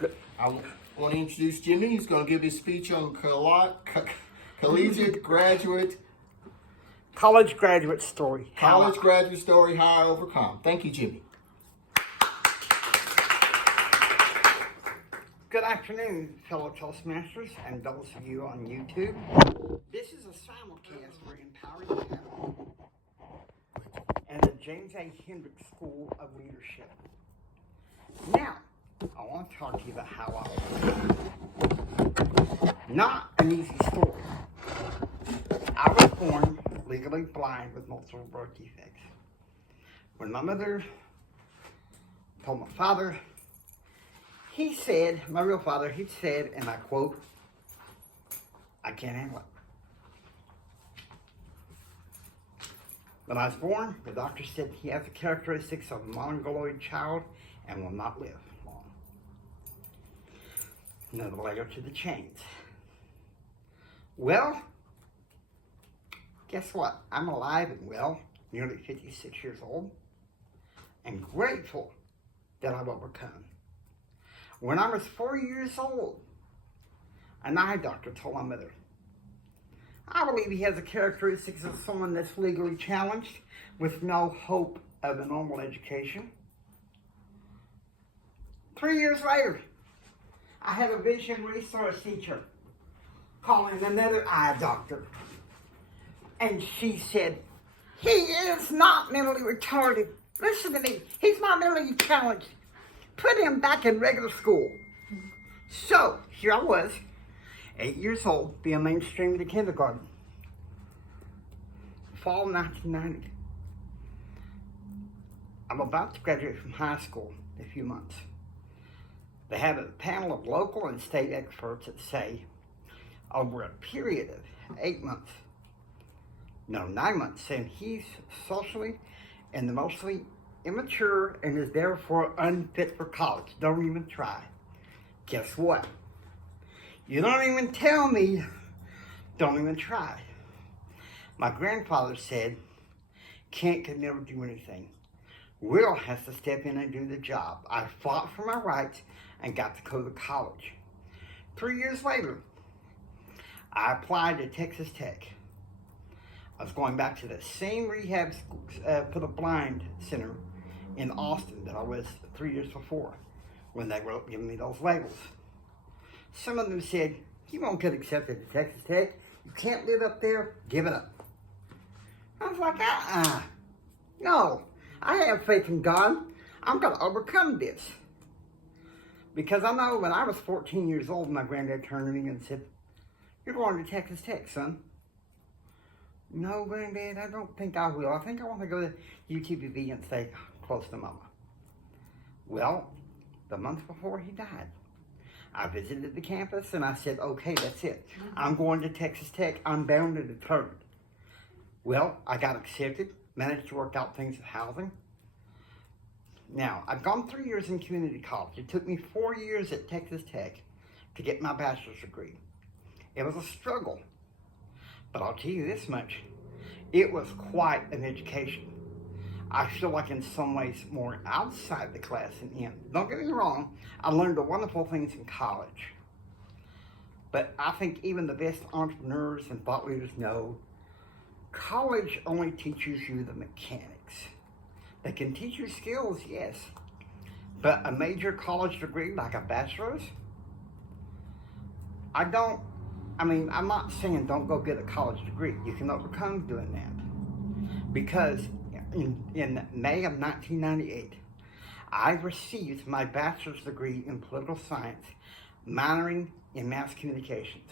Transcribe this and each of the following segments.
Good. I want to introduce Jimmy. He's going to give his speech on collegiate graduate, College graduate story. graduate story, how I overcome. Thank you, Jimmy. Good afternoon, fellow Toastmasters and those of you on YouTube. This is a simulcast for Empowering Academy and the James A. Hendricks School of Leadership. Now, I want to talk to you about how not an easy story. I was born legally blind with multiple birth defects. When my mother told my father, he said, my real father, he said, and I quote, "I can't handle it." When I was born, the doctor said he has the characteristics of a mongoloid child and will not live long. Another layer to the chains. Well, guess what? I'm alive and well, nearly 56 years old, and grateful that I've overcome. When I was 4 years old, an eye doctor told my mother, "I believe he has the characteristics of someone that's legally challenged with no hope of a normal education." 3 years later, I had a vision resource teacher calling another eye doctor. And she said, "He is not mentally retarded. Listen to me. He's not mentally challenged. Put him back in regular school." So, here I was, 8 years old, being mainstreamed to kindergarten. Fall 1990. I'm about to graduate from high school in a few months. They have a panel of local and state experts that say, over a period of 9 months, saying he's socially and emotionally immature and is therefore unfit for college. Don't even try. Guess what? You don't even tell me, don't even try. My grandfather said, Kent could never do anything. Will has to step in and do the job. I fought for my rights and got to go to college. 3 years later, I applied to Texas Tech. I was going back to the same rehab for the blind center in Austin that I was 3 years before when they were giving me those labels. Some of them said, "You won't get accepted to Texas Tech. You can't live up there. Give it up." I was like, no, I have faith in God. I'm going to overcome this. Because I know when I was 14 years old, my granddad turned to me and said, "You're going to Texas Tech, son." "No, Granddad, I don't think I will. I think I want to go to UTPB and stay close to Mama." Well, the month before he died, I visited the campus and I said, "Okay, that's it. I'm going to Texas Tech. I'm bound and determined." Well, I got accepted, managed to work out things with housing. Now, I've gone 3 years in community college. It took me 4 years at Texas Tech to get my bachelor's degree. It was a struggle. But I'll tell you this much, it was quite an education. I feel like in some ways more outside the class than in. Don't get me wrong, I learned the wonderful things in college. But I think even the best entrepreneurs and thought leaders know college only teaches you the mechanics. They can teach you skills, yes. But a major college degree like a bachelor's, I'm not saying don't go get a college degree. You can overcome doing that. Because in May of 1998, I received my bachelor's degree in political science, minoring in mass communications.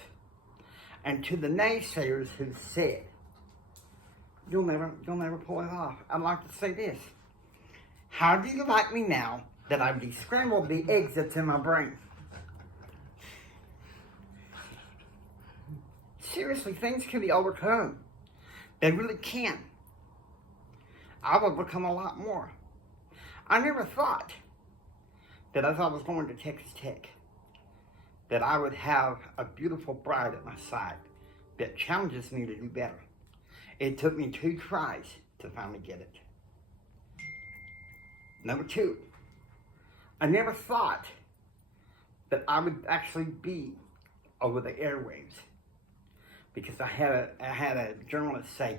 And to the naysayers who said, you'll never pull it off, I'd like to say this. How do you like me now that I've descrambled the eggs that's in my brain? Seriously, things can be overcome. They really can. I've overcome a lot more. I never thought that as I was going to Texas Tech, that I would have a beautiful bride at my side that challenges me to do better. It took me 2 tries to finally get it. Number 2, I never thought that I would actually be over the airwaves. Because I had a journalist say,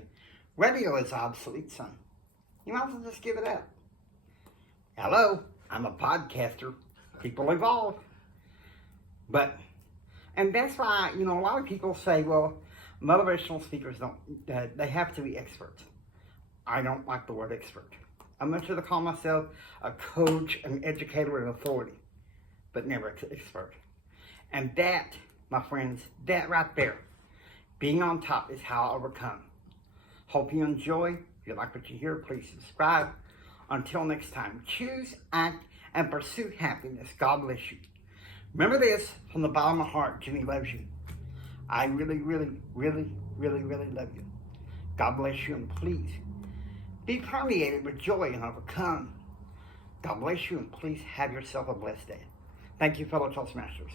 radio is obsolete, son. You might as well just give it up. Hello, I'm a podcaster. People evolve. And that's why, a lot of people say, well, motivational speakers they have to be experts. I don't like the word expert. I'm much rather call myself a coach, an educator, an authority, but never an expert. And that, my friends, that right there, being on top is how I overcome. Hope you enjoy. If you like what you hear, please subscribe. Until next time, choose, act, and pursue happiness. God bless you. Remember this, from the bottom of my heart, Jimmy loves you. I really, really, really, really, really love you. God bless you, and please be permeated with joy and overcome. God bless you, and please have yourself a blessed day. Thank you, fellow Toastmasters.